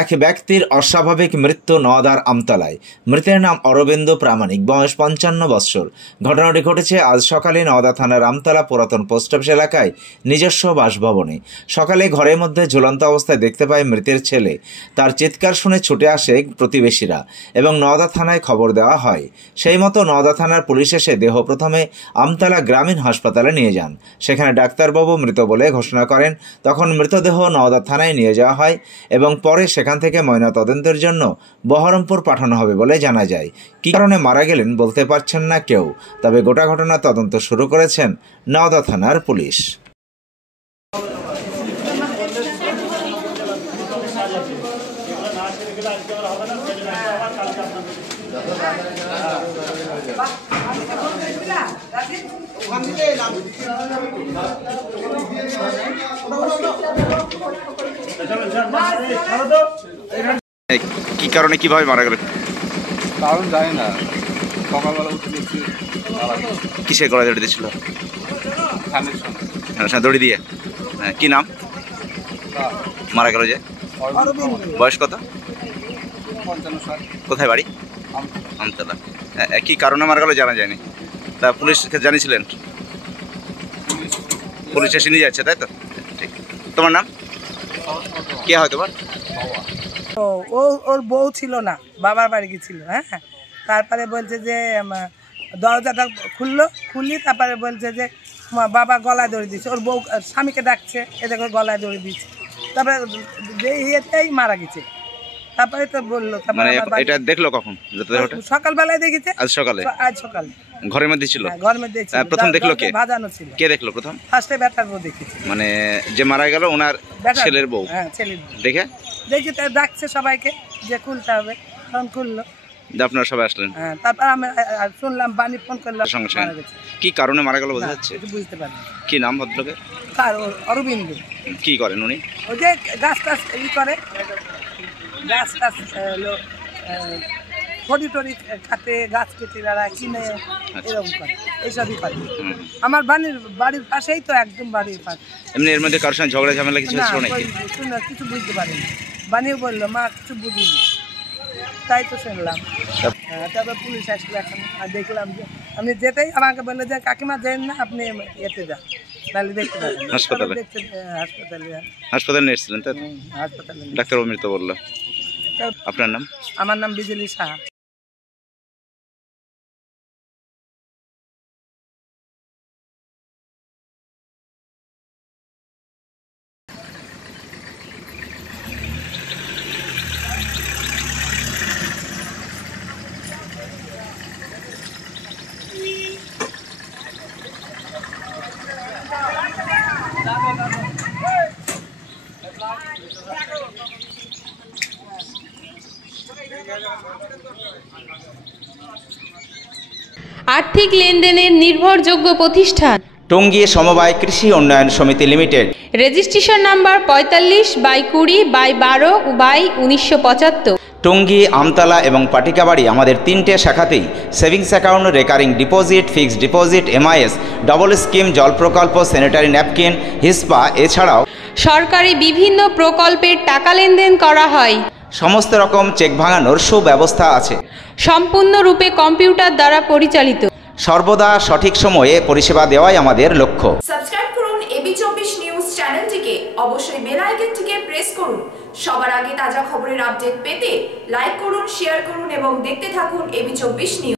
এক ব্যক্তির অস্বাভাবিক মৃত্যু নওদার আমতলায়। মৃতের নাম অরবিন্দ প্রামাণিক, বয়স 55 বৎসর। ঘটনাটি ঘটেছে আজ সকালে নওদা থানার আমতলা পুরাতন পোস্ট অফিস এলাকায় নিজস্ব বাসভবনে। সকালে ঘরের মধ্যে ঝুলন্ত অবস্থায় দেখতে পায় মৃতের ছেলে। তার চিৎকার শুনে ছুটে আসে প্রতিবেশীরা এবং নওদা থানায় খবর দেওয়া হয়। সেই মতো নওদা থানার পুলিশ এসে দেহ প্রথমে আমতলা গ্রামীণ হাসপাতালে নিয়ে যান। সেখানে ডাক্তারবাবু মৃত বলে ঘোষণা করেন। তখন মৃতদেহ নওদা থানায় নিয়ে যাওয়া হয় এবং পরে সেখান থেকে ময়নাতদন্তের জন্য বহরমপুর পাঠানো হবে বলে জানা যায়। কী কারণে মারা গেলেন বলতে পারছেন না কেউ, তবে গোটা ঘটনা তদন্ত শুরু করেছেন নওদা থানার পুলিশ। কি কারণে কিভাবে মারা গেল কারণ জানি না, সকালবেলা উঠে দেখছি কিসের গলায় দড়ি দিয়েছিল? দড়ি দিয়ে। কি নাম মারা গেল যে? বয়স কত? 55। কোথায় বাড়ি? আমতলা। কি কারণে মারা গেল জানা যায়নি। তা পুলিশকে জানিয়েছিলেন? পুলিশ এসে নিয়ে যাচ্ছে, তাই তো? ঠিক। তোমার নাম কে হয় তোমার? ওর বউ ছিল না, বাবার বাড়ি গেছিল। হ্যাঁ, তারপরে বলছে যে দরজাটা খুললি, তারপরে বলছে যে বাবা গলায় দড়ি দিচ্ছে। ওর বউ স্বামীকে ডাকছে, এদের গলায় দড়ি দিচ্ছে। তারপরে ইয়েতেই মারা গেছে। তারপরে তো বললো। মানে এটা দেখলো কখন? সকালবেলায় দেখেছে। আজ সকালে? আজ সকালে ঘরের মধ্যে ছিল? ঘরের মধ্যে ছিল। প্রথম দেখলো কে? বাজানো ছিল। কে দেখলো প্রথম? ফার্স্টে ব্যাটার বউ দেখেছে। মানে যে মারা গেল ওনার ছেলের বউ? হ্যাঁ, ছেলের বউ দেখে তাই ডাকছে সবাইকে যে খুলতে হবে, তখন খুললো। আপনারা সবাই আসলেন? হ্যাঁ, তারপর আমি শুনলাম, বানি ফোন করলাম। কি কারণে মারা গেল বোঝা যাচ্ছে? বুঝতে পারি। কি নাম ভদ্রলোকের? অরবিন্দ। কি করেন উনি? ওই যে গাছ টাছ করে, গাছ টাছ খড়ি টড়ি কাটে, গাছ কেটে কিনে এরকম করে, এইসবই করে। আমার বাড়ির পাশেই তো, একদম বাড়ির পাশে। এমনি এর মধ্যে কারোর সঙ্গে ঝগড়া ঝামেলা কিছু হচ্ছিল নাকি? কিছু বুঝতে পারিনি। বানিয়ে বললো মা কিছু বুঝিনি, তাই তো শুনলাম। তারপর পুলিশ আসলো এখন, আর দেখলাম যে আমি যেতেই আমাকে বললো যে কাকিমা যান না, আপনি এতে যান, তাহলে দেখতে পাবেন। হাসপাতালে নিয়ে এসেছিলেন? তাই হাসপাতালে ডাক্তার অমৃত বললো। আপনার নাম? আমার নাম বিজলি সাহা। আর্থিক লেনদেনের নির্ভরযোগ্য প্রতিষ্ঠান টঙ্গী সমবায় কৃষি উন্নয়ন সমিতি limited. Registration number 45/20/12/1975। Tongi, Amtala এবং পাটিকাবাড়ি আমাদের 3টে শাখাতেই savings account, recurring deposit, fixed deposit, MIS, double scheme, জল প্রকল্প, স্যানিটারি ন্যাপকিন, হিসপা এছাড়াও সরকারি বিভিন্ন প্রকল্পের টাকা লেনদেন করা হয়। সমস্ত রকম চেক ভাঙানোর সুব্যবস্থা আছে। সম্পূর্ণরূপে কম্পিউটার দ্বারা পরিচালিত। সর্বদা সঠিক সময়ে পরিষেবা দেওয়াই আমাদের লক্ষ্য। সাবস্ক্রাইব করুন AB24 নিউজ চ্যানেলটিকে, অবশ্যই বেল আইকনটিকে প্রেস করুন। সবার আগে তাজা খবরের আপডেট পেতে লাইক করুন, শেয়ার করুন এবং দেখতে থাকুন AB24 নিউজ।